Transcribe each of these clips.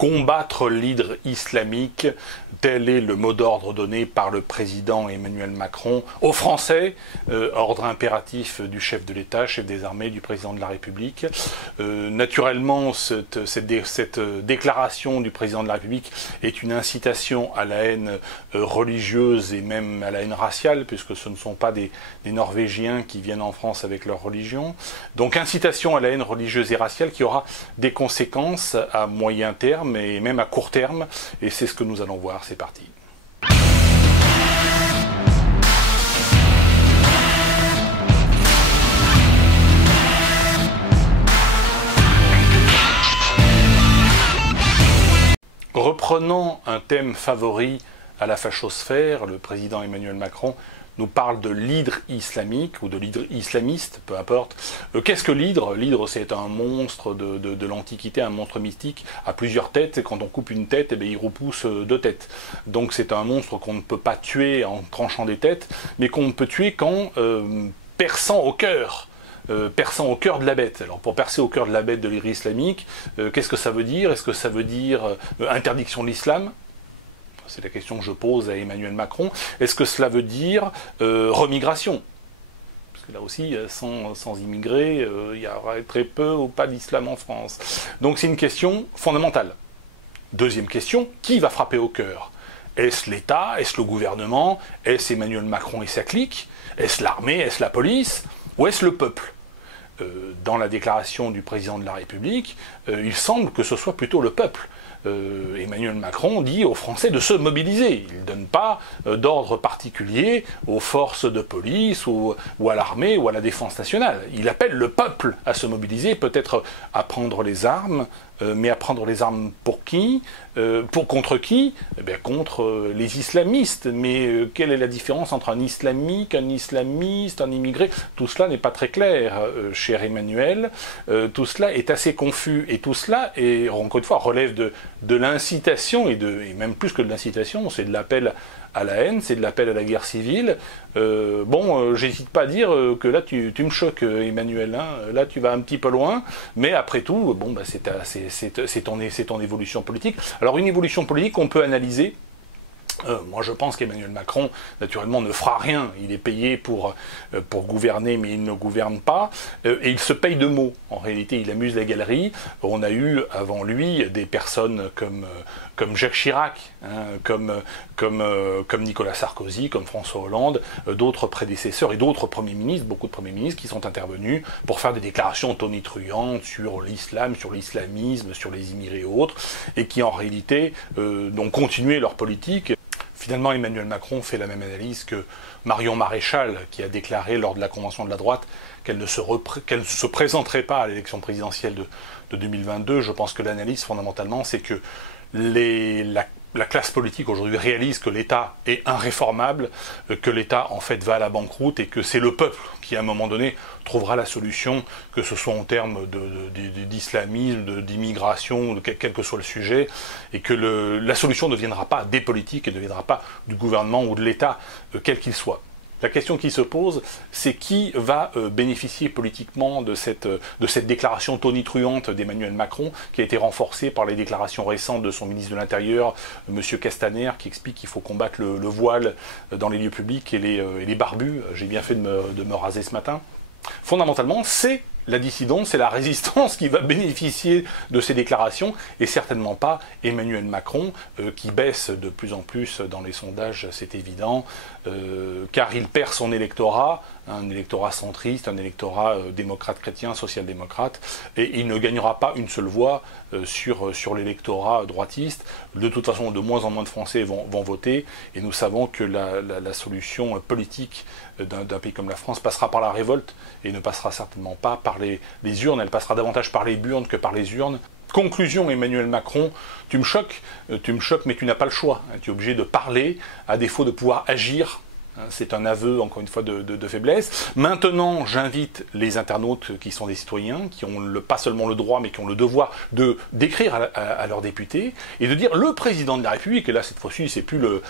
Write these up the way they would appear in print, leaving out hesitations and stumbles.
Combattre l'hydre islamique, tel est le mot d'ordre donné par le président Emmanuel Macron aux Français, ordre impératif du chef de l'État, chef des armées, du président de la République. Naturellement, cette déclaration du président de la République est une incitation à la haine religieuse et même à la haine raciale, puisque ce ne sont pas des Norvégiens qui viennent en France avec leur religion. Donc incitation à la haine religieuse et raciale qui aura des conséquences à moyen terme et même à court terme, et c'est ce que nous allons voir, c'est parti. Reprenant un thème favori à la fachosphère, le président Emmanuel Macron nous parle de l'hydre islamique ou de l'hydre islamiste, peu importe. Qu'est-ce que l'hydre? L'hydre, c'est un monstre de l'Antiquité, un monstre mystique à plusieurs têtes, et quand on coupe une tête, eh bien, il repousse deux têtes. Donc c'est un monstre qu'on ne peut pas tuer en tranchant des têtes, mais qu'on peut tuer qu'en perçant au cœur. Perçant au cœur de la bête. Alors pour percer au cœur de la bête de l'hydre islamique, qu'est-ce que ça veut dire? Est-ce que ça veut dire interdiction de l'islam? C'est la question que je pose à Emmanuel Macron. Est-ce que cela veut dire remigration? Parce que là aussi, sans immigrés, il y aurait très peu ou pas d'islam en France. Donc c'est une question fondamentale. Deuxième question, qui va frapper au cœur? Est-ce l'État? Est-ce le gouvernement? Est-ce Emmanuel Macron et sa clique? Est-ce l'armée? Est-ce la police? Ou est-ce le peuple? Dans la déclaration du président de la République, il semble que ce soit plutôt le peuple. Emmanuel Macron dit aux Français de se mobiliser. Il ne donne pas d'ordre particulier aux forces de police ou à l'armée ou à la défense nationale. Il appelle le peuple à se mobiliser, peut-être à prendre les armes, mais à prendre les armes pour qui? Contre qui? Eh bien, contre les islamistes. Mais quelle est la différence entre un islamique, un islamiste, un immigré? Tout cela n'est pas très clair, cher Emmanuel. Tout cela est assez confus. Et tout cela, et encore une fois, relève de l'incitation, et même plus que de l'incitation, c'est de l'appel à la haine, c'est de l'appel à la guerre civile. J'hésite pas à dire que là tu me choques, Emmanuel, hein. Là tu vas un petit peu loin, mais après tout, c'est ton évolution politique. Alors une évolution politique qu'on peut analyser. Moi je pense qu'Emmanuel Macron, naturellement, ne fera rien. Il est payé pour gouverner, mais il ne gouverne pas. Et il se paye de mots. En réalité, il amuse la galerie. On a eu avant lui des personnes comme Jacques Chirac, hein, comme Nicolas Sarkozy, comme François Hollande, d'autres prédécesseurs et d'autres premiers ministres, beaucoup de premiers ministres qui sont intervenus pour faire des déclarations tonitruantes sur l'islam, sur l'islamisme, sur les immigrés et autres, et qui en réalité ont continué leur politique. Finalement, Emmanuel Macron fait la même analyse que Marion Maréchal, qui a déclaré lors de la Convention de la droite qu'elle ne se présenterait pas à l'élection présidentielle de 2022. Je pense que l'analyse, fondamentalement, c'est que la classe politique aujourd'hui réalise que l'État est inréformable, que l'État en fait va à la banqueroute et que c'est le peuple qui à un moment donné trouvera la solution, que ce soit en termes d'islamisme, d'immigration, quel que soit le sujet, et que la solution ne viendra pas des politiques et ne viendra pas du gouvernement ou de l'État, quel qu'il soit. La question qui se pose, c'est qui va bénéficier politiquement de cette déclaration tonitruante d'Emmanuel Macron, qui a été renforcée par les déclarations récentes de son ministre de l'Intérieur, M. Castaner, qui explique qu'il faut combattre le voile dans les lieux publics et les barbus. J'ai bien fait de me raser ce matin. Fondamentalement, c'est la dissidence, c'est la résistance qui va bénéficier de ces déclarations, et certainement pas Emmanuel Macron, qui baisse de plus en plus dans les sondages, c'est évident, car il perd son électorat, un électorat centriste, un électorat démocrate-chrétien, social-démocrate, et il ne gagnera pas une seule voix sur l'électorat droitiste. De toute façon, de moins en moins de Français vont voter, et nous savons que la solution politique d'un pays comme la France passera par la révolte, et ne passera certainement pas par les urnes. Elle passera davantage par les burnes que par les urnes. Conclusion, Emmanuel Macron, tu me choques, mais tu n'as pas le choix. Tu es obligé de parler, à défaut de pouvoir agir. C'est un aveu, encore une fois, de faiblesse. Maintenant, j'invite les internautes qui sont des citoyens, qui ont pas seulement le droit, mais qui ont le devoir d'écrire à leurs députés et de dire le président de la République, et là, cette fois-ci, c'est plus le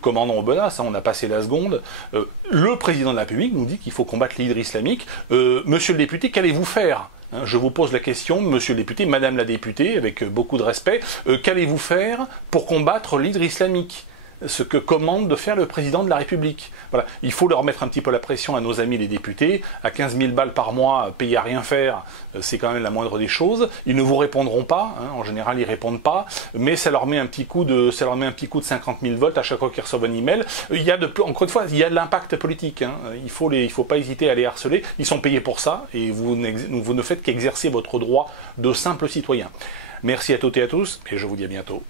commandant Aubenas, on a passé la seconde, le président de la République nous dit qu'il faut combattre l'hydre islamique. Monsieur le député, qu'allez-vous faire ? Je vous pose la question, monsieur le député, madame la députée, avec beaucoup de respect, qu'allez-vous faire pour combattre l'hydre islamique ? Ce que commande de faire le président de la République. Voilà. Il faut leur mettre un petit peu la pression à nos amis les députés. À 15 000 balles par mois, payer à rien faire, c'est quand même la moindre des choses. Ils ne vous répondront pas, en général ils répondent pas, mais ça leur met un petit coup de 50 000 volts à chaque fois qu'ils reçoivent un email. Encore une fois, il y a de l'impact politique. Il faut pas hésiter à les harceler. Ils sont payés pour ça et vous ne faites qu'exercer votre droit de simple citoyen. Merci à toutes et à tous et je vous dis à bientôt.